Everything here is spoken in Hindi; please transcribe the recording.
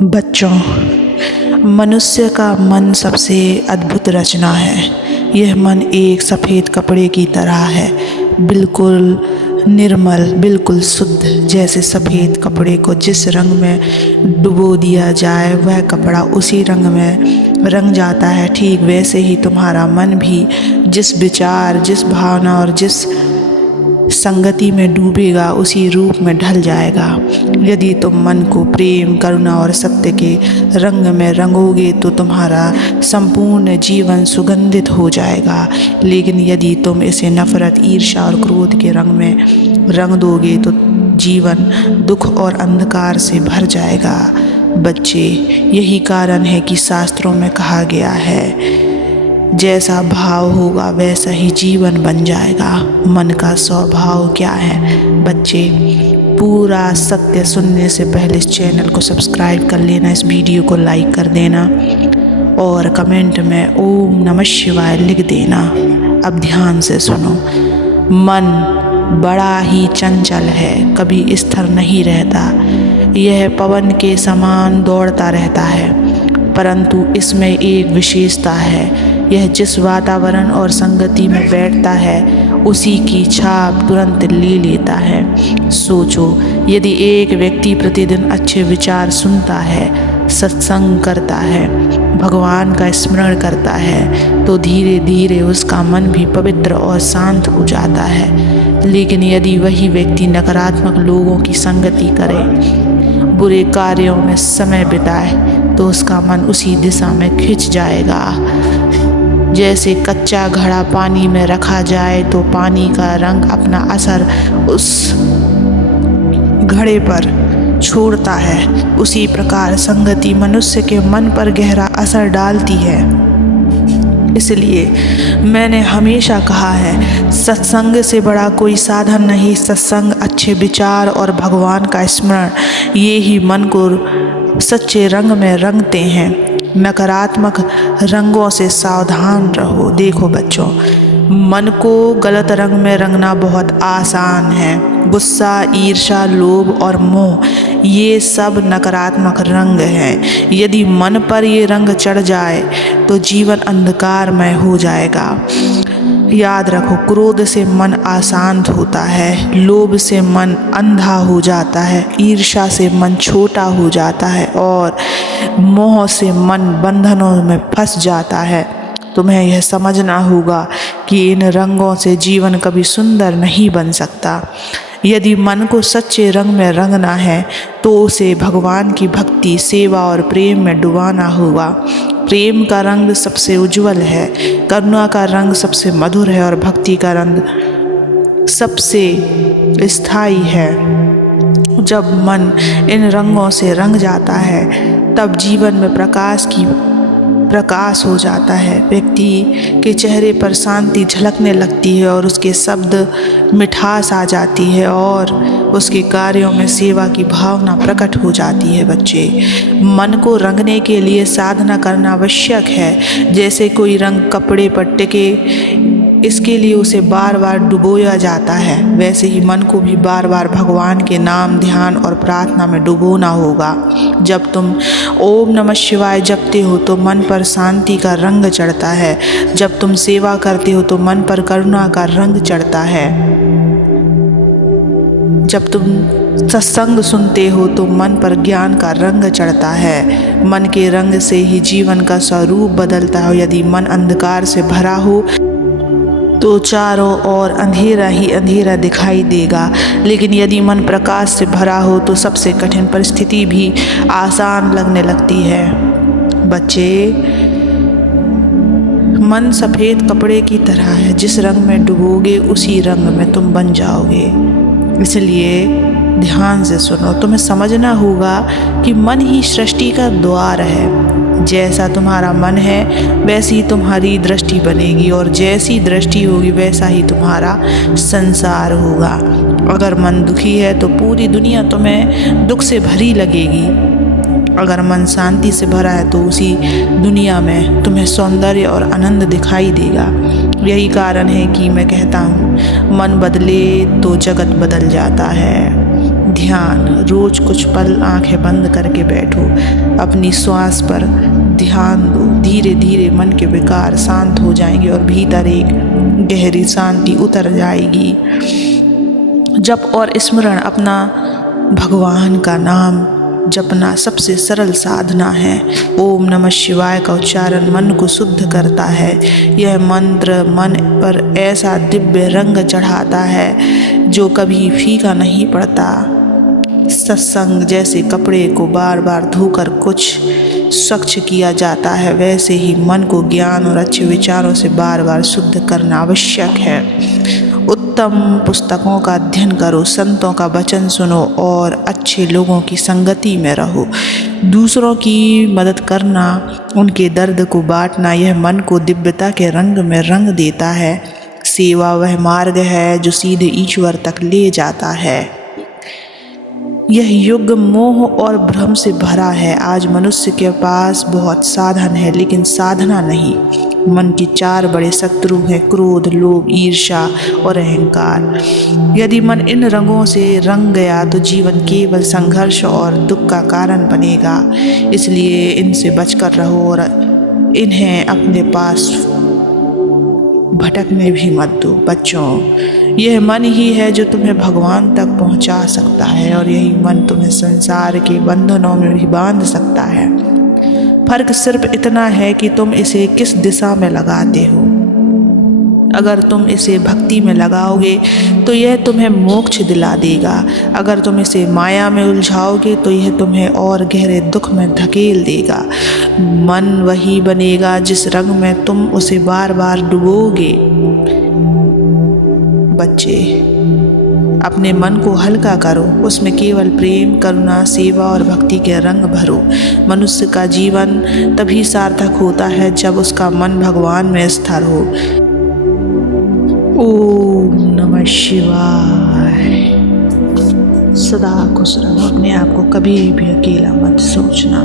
बच्चों, मनुष्य का मन सबसे अद्भुत रचना है। यह मन एक सफ़ेद कपड़े की तरह है, बिल्कुल निर्मल, बिल्कुल शुद्ध। जैसे सफ़ेद कपड़े को जिस रंग में डुबो दिया जाए वह कपड़ा उसी रंग में रंग जाता है, ठीक वैसे ही तुम्हारा मन भी जिस विचार, जिस भावना और जिस संगति में डूबेगा उसी रूप में ढल जाएगा। यदि तुम मन को प्रेम, करुणा और सत्य के रंग में रंगोगे तो तुम्हारा संपूर्ण जीवन सुगंधित हो जाएगा। लेकिन यदि तुम इसे नफरत, ईर्ष्या और क्रोध के रंग में रंग दोगे तो जीवन दुख और अंधकार से भर जाएगा। बच्चे, यही कारण है कि शास्त्रों में कहा गया है, जैसा भाव होगा वैसा ही जीवन बन जाएगा। मन का स्वभाव क्या है? बच्चे, पूरा सत्य सुनने से पहले इस चैनल को सब्सक्राइब कर लेना, इस वीडियो को लाइक कर देना और कमेंट में ओम नमः शिवाय लिख देना। अब ध्यान से सुनो। मन बड़ा ही चंचल है, कभी स्थिर नहीं रहता। यह पवन के समान दौड़ता रहता है, परंतु इसमें एक विशेषता है। यह जिस वातावरण और संगति में बैठता है उसी की छाप तुरंत ले लेता है। सोचो, यदि एक व्यक्ति प्रतिदिन अच्छे विचार सुनता है, सत्संग करता है, भगवान का स्मरण करता है, तो धीरे धीरे उसका मन भी पवित्र और शांत हो जाता है। लेकिन यदि वही व्यक्ति नकारात्मक लोगों की संगति करे, बुरे कार्यों में समय बिताए, तो उसका मन उसी दिशा में खिंच जाएगा। जैसे कच्चा घड़ा पानी में रखा जाए तो पानी का रंग अपना असर उस घड़े पर छोड़ता है, उसी प्रकार संगति मनुष्य के मन पर गहरा असर डालती है। इसलिए मैंने हमेशा कहा है, सत्संग से बड़ा कोई साधन नहीं। सत्संग, अच्छे विचार और भगवान का स्मरण, ये ही मन को सच्चे रंग में रंगते हैं। नकारात्मक रंगों से सावधान रहो। देखो बच्चों, मन को गलत रंग में रंगना बहुत आसान है। गुस्सा, ईर्ष्या, लोभ और मोह, ये सब नकारात्मक रंग हैं। यदि मन पर ये रंग चढ़ जाए तो जीवन अंधकारमय हो जाएगा। याद रखो, क्रोध से मन अशांत होता है, लोभ से मन अंधा हो जाता है, ईर्ष्या से मन छोटा हो जाता है और मोह से मन बंधनों में फंस जाता है। तुम्हें यह समझना होगा कि इन रंगों से जीवन कभी सुंदर नहीं बन सकता। यदि मन को सच्चे रंग में रंगना है तो उसे भगवान की भक्ति, सेवा और प्रेम में डुबाना होगा। प्रेम का रंग सबसे उज्जवल है, करुणा का रंग सबसे मधुर है और भक्ति का रंग सबसे स्थायी है। जब मन इन रंगों से रंग जाता है तब जीवन में प्रकाश हो जाता है। व्यक्ति के चेहरे पर शांति झलकने लगती है और उसके शब्द मिठास आ जाती है और उसके कार्यों में सेवा की भावना प्रकट हो जाती है। बच्चे, मन को रंगने के लिए साधना करना आवश्यक है। जैसे कोई रंग कपड़े पर टिके, इसके लिए उसे बार बार डुबोया जाता है, वैसे ही मन को भी बार बार भगवान के नाम, ध्यान और प्रार्थना में डुबोना होगा। जब तुम ओम नमः शिवाय जपते हो तो मन पर शांति का रंग चढ़ता है। जब तुम सेवा करते हो तो मन पर करुणा का रंग चढ़ता है। जब तुम सत्संग सुनते हो तो मन पर ज्ञान का रंग चढ़ता है। मन के रंग से ही जीवन का स्वरूप बदलता है। यदि मन अंधकार से भरा हो तो चारों ओर अंधेरा ही अंधेरा दिखाई देगा, लेकिन यदि मन प्रकाश से भरा हो तो सबसे कठिन परिस्थिति भी आसान लगने लगती है। बच्चे, मन सफ़ेद कपड़े की तरह है, जिस रंग में डुबोगे उसी रंग में तुम बन जाओगे। इसलिए ध्यान से सुनो। तुम्हें समझना होगा कि मन ही सृष्टि का द्वार है। जैसा तुम्हारा मन है वैसी ही तुम्हारी दृष्टि बनेगी और जैसी दृष्टि होगी वैसा ही तुम्हारा संसार होगा। अगर मन दुखी है तो पूरी दुनिया तुम्हें दुख से भरी लगेगी। अगर मन शांति से भरा है तो उसी दुनिया में तुम्हें सौंदर्य और आनंद दिखाई देगा। यही कारण है कि मैं कहता हूँ, मन बदले तो जगत बदल जाता है। ध्यान। रोज कुछ पल आंखें बंद करके बैठो, अपनी श्वास पर ध्यान दो। धीरे धीरे मन के विकार शांत हो जाएंगे और भीतर एक गहरी शांति उतर जाएगी। जप और स्मरण अपना भगवान का नाम जपना सबसे सरल साधना है। ओम नमः शिवाय का उच्चारण मन को शुद्ध करता है। यह मंत्र मन पर ऐसा दिव्य रंग चढ़ाता है जो कभी फीका नहीं पड़ता। सत्संग जैसे कपड़े को बार बार धोकर कुछ स्वच्छ किया जाता है, वैसे ही मन को ज्ञान और अच्छे विचारों से बार बार शुद्ध करना आवश्यक है। उत्तम पुस्तकों का अध्ययन करो, संतों का वचन सुनो और अच्छे लोगों की संगति में रहो। दूसरों की मदद करना, उनके दर्द को बांटना, यह मन को दिव्यता के रंग में रंग देता है। सेवा वह मार्ग है जो सीधे ईश्वर तक ले जाता है। यह युग मोह और भ्रम से भरा है। आज मनुष्य के पास बहुत साधन है लेकिन साधना नहीं। मन के 4 बड़े शत्रु हैं, क्रोध, लोभ, ईर्ष्या और अहंकार। यदि मन इन रंगों से रंग गया तो जीवन केवल संघर्ष और दुख का कारण बनेगा। इसलिए इनसे बचकर रहो और इन्हें अपने पास भटकने भी मत दो। बच्चों, यह मन ही है जो तुम्हें भगवान तक पहुंचा सकता है और यही मन तुम्हें संसार के बंधनों में भी बांध सकता है। फर्क सिर्फ इतना है कि तुम इसे किस दिशा में लगाते हो। अगर तुम इसे भक्ति में लगाओगे तो यह तुम्हें मोक्ष दिला देगा। अगर तुम इसे माया में उलझाओगे तो यह तुम्हें और गहरे दुख में धकेल देगा। मन वही बनेगा जिस रंग में तुम उसे बार बार डुबोगे। बच्चे, अपने मन को हल्का करो, उसमें केवल प्रेम, करुणा, सेवा और भक्ति के रंग भरो। मनुष्य का जीवन तभी सार्थक होता है जब उसका मन भगवान में स्थिर हो। ओम नमः शिवाय। सदा खुश रहो, अपने आप को कभी भी अकेला मत सोचना।